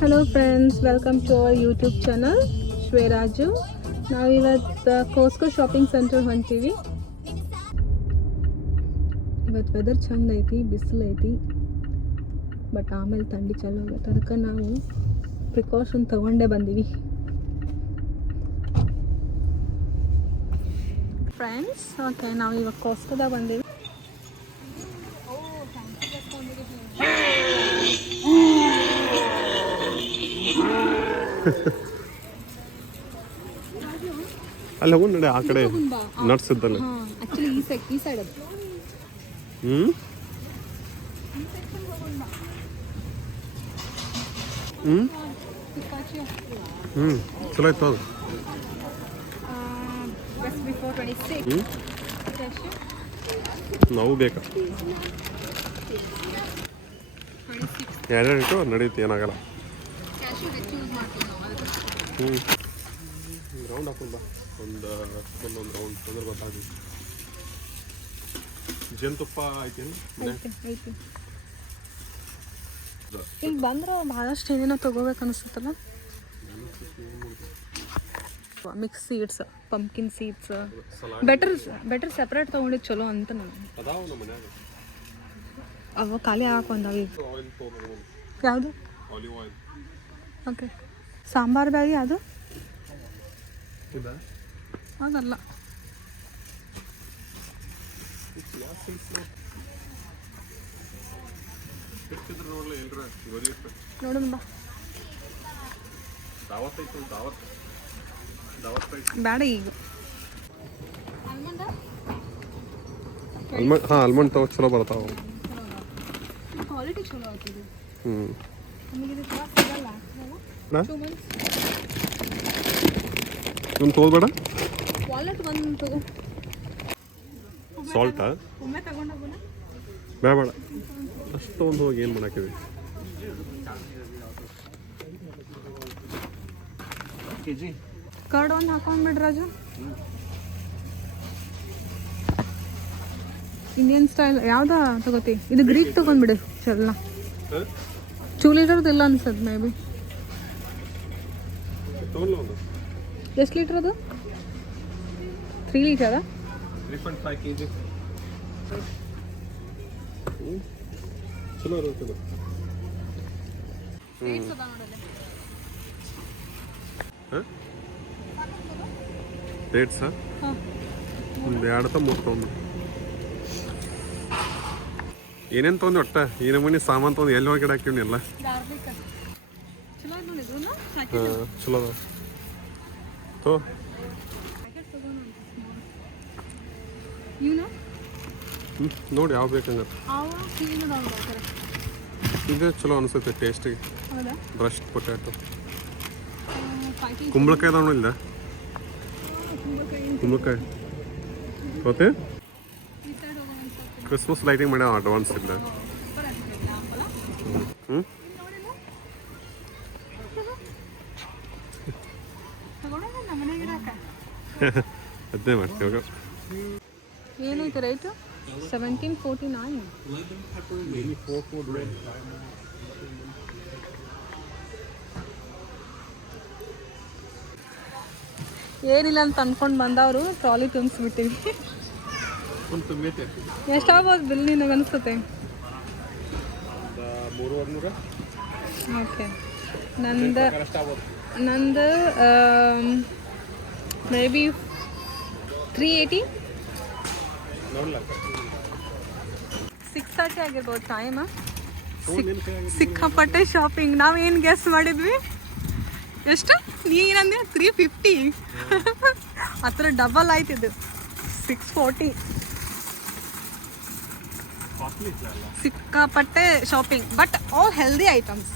Hello friends, welcome to our YouTube channel Shweraju. ನಾವಿವತ್ತು Costco shopping centre ಹೊಂಟೀವಿ. ಇವತ್ತು weather ಚಂದ ಐತಿ, ಬಿಸಿಲು ಐತಿ, ಬಟ್ ಆಮೇಲೆ ಥಂಡಿ ಚಾಲು ಆಗುತ್ತೆ. ಅದಕ್ಕೆ ನಾವು ಪ್ರಿಕಾಷನ್ ತಗೊಂಡೇ ಬಂದೀವಿ. ಫ್ರೆಂಡ್ಸ್, ಓಕೆ, ನಾವು ಇವಾಗ ಕೋಸ್ಕೋದಾಗ ಬಂದೀವಿ. ಅಲ್ಲಿ ಹೋಗೋಣ ನಡೆ, ಆ ಕಡೆ ನಟ್ಸ್ ಇದ್ದಲ್ಲ. ಆಕ್ಚುಲಿ ಈ ಸೈಡ್ ಅದು. ಚಲೋ ಆಯ್ತು ಅದು. ನಾವು ಬೇಕಾ ಯಾರ್ಯಾರು ಇಟ್ಟು ನಡೀತಿ, ಏನಾಗಲ್ಲ. ರೌಂಡ್ ಹಾಕೊಂಡ್ ಬಾ, ಒಂದು ರೌಂಡ್ ಅಂದ್ರೆ ಗೊತ್ತಾಗಿ. ಜೇನುತುಪ್ಪ ಐತೇನು? ಇಲ್ಲಿ ಬಂದ್ರೆ ಭಾಳಷ್ಟು ಏನೇನೋ ತಗೋಬೇಕು ಅನಿಸುತ್ತಲ್ಲ. Mix seeds, pumpkin seeds, better separate ತೊಗೊಂಡಿದ್ದು ಚಲೋ ಅಂತ ನಾನು. ಅವ ಖಾಲಿ ಹಾಕೊಂಡಾವ ಈಗ. ಯಾವುದು? ಓಕೆ, ಸಾಂಬಾರು ಬ್ಯಾಗಿ ಅದು ಅದಲ್ಲ. ನೋಡೋಣ ಬಾ. ಬೇಡ ಈಗ. ಆಲ್ಮಂಡ್ ತಗೋ, ಚಲೋ ಬರ್ತಾವ. ಕ್ವಾಲಿಟಿ ಚಲೋ ಆಗ್ತಿದೆ. ತೋಲ್ಬೇಡ. ವಾಲೆಟ್ ಒಂದು ತಗೋ. ಸಾಲ್ಟಾ? ಒಮ್ಮೆ ತಗೊಂಡೋಗೋಣ. ಬೇಡ, ಅಷ್ಟೊಂದು ಹೋಗಿ ಏನು ಮಾಡಾಕಿದೆ. ಕರ್ಡ್ ಒಂದು ಹಾಕೊಂಡ್ಬಿಡ್ರಿ ರಾಜು. ಇಂಡಿಯನ್ ಸ್ಟೈಲ್ ಯಾವ್ದ ತಗೋತಿ? ಇದು ಗ್ರೀಕ್ ತಗೊಂಡ್ಬಿಡು. ಚಲ್ಲ, 2 ಲೀಟರ್ದು ಇಲ್ಲ ಅನ್ಸದ್ ಮೇ ಬಿ. ಎಷ್ಟು ಲೀಟರ್ ಅದು? 3 ಲೀಟರಾ? 3.5 kg. ಚಲೋ ಇರುತ್ತೆ. ಡೇಟ್ಸ್ ಒಂದು 2-3 ತೊಗೊಂಡು. ಏನೇನು ತೊಗೊಂಡು ಒಟ್ಟ ಈ ನಮೂನಿ ಸಾಮಾನು ತೊಗೊಂಡು ಎಲ್ಲಿ ಹೋಗಿ ಹಾಕಿವ್ನಿ ಎಲ್ಲ. ಚಲೋ ಅದ ತೋ. ನೋಡಿ ಯಾವ ಬೇಕಂಗ. ಇದೇ ಚಲೋ ಅನಿಸುತ್ತೆ ಟೇಸ್ಟಿಗೆ. ಬ್ರಷ್ ಪೊಟ್ಯಾಟೊ, ಕುಂಬಳಕಾಯಿ ಅದಾವ ಇಲ್ಲ? ಕುಂಬಳಕಾಯಿ ಗೊತ್ತೇ? ಕ್ರಿಸ್ಮಸ್ ಲೈಟಿಂಗ್ ಮಾಡ್ಯಾವ, ಅಡ್ವಾನ್ಸ್ ಇಲ್ಲ. ಅದನ್ನೇ ಮಾಡ್ತೀವಿ. ಏನೈತೆ ರೈಟು? 1749. ಏನಿಲ್ಲ ಅಂತ ಅನ್ಕೊಂಡು ಬಂದವರು ಟ್ರಾಲಿ ತುಂಬಿಸ್ಬಿಟ್ಟಿವಿ. ಎಷ್ಟಾಗ್ಬೋದು ಬಿಲ್ ನಿನಗೆ ಅನಿಸುತ್ತೆ? ಓಕೆ, ನಂದು ಮೇ ಬಿ 380. 6:30 ಆಗಿರ್ಬೋದು ಟೈಮ್. ಸಿಕ್ಕಾಪಟ್ಟೆ ಶಾಪಿಂಗ್. ನಾವೇನು ಗೆಸ್ ಮಾಡಿದ್ವಿ? ಎಷ್ಟು? ನೀನಂದ್ರೆ 350. ಆ ಥರ ಡಬಲ್ ಆಯ್ತಿದ್ದು. 640. ಸಿಕ್ಕಾಪಟ್ಟೆ shopping, but all healthy items,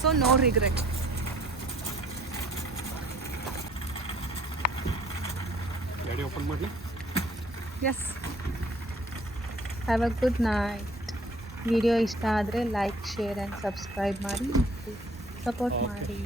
so no regret. Yes, have a good night. Video ಇಷ್ಟ ಆದರೆ ಲೈಕ್, ಶೇರ್ ಆ್ಯಂಡ್ ಸಬ್ಸ್ಕ್ರೈಬ್ ಮಾಡಿ, ಸಪೋರ್ಟ್ ಮಾಡಿ.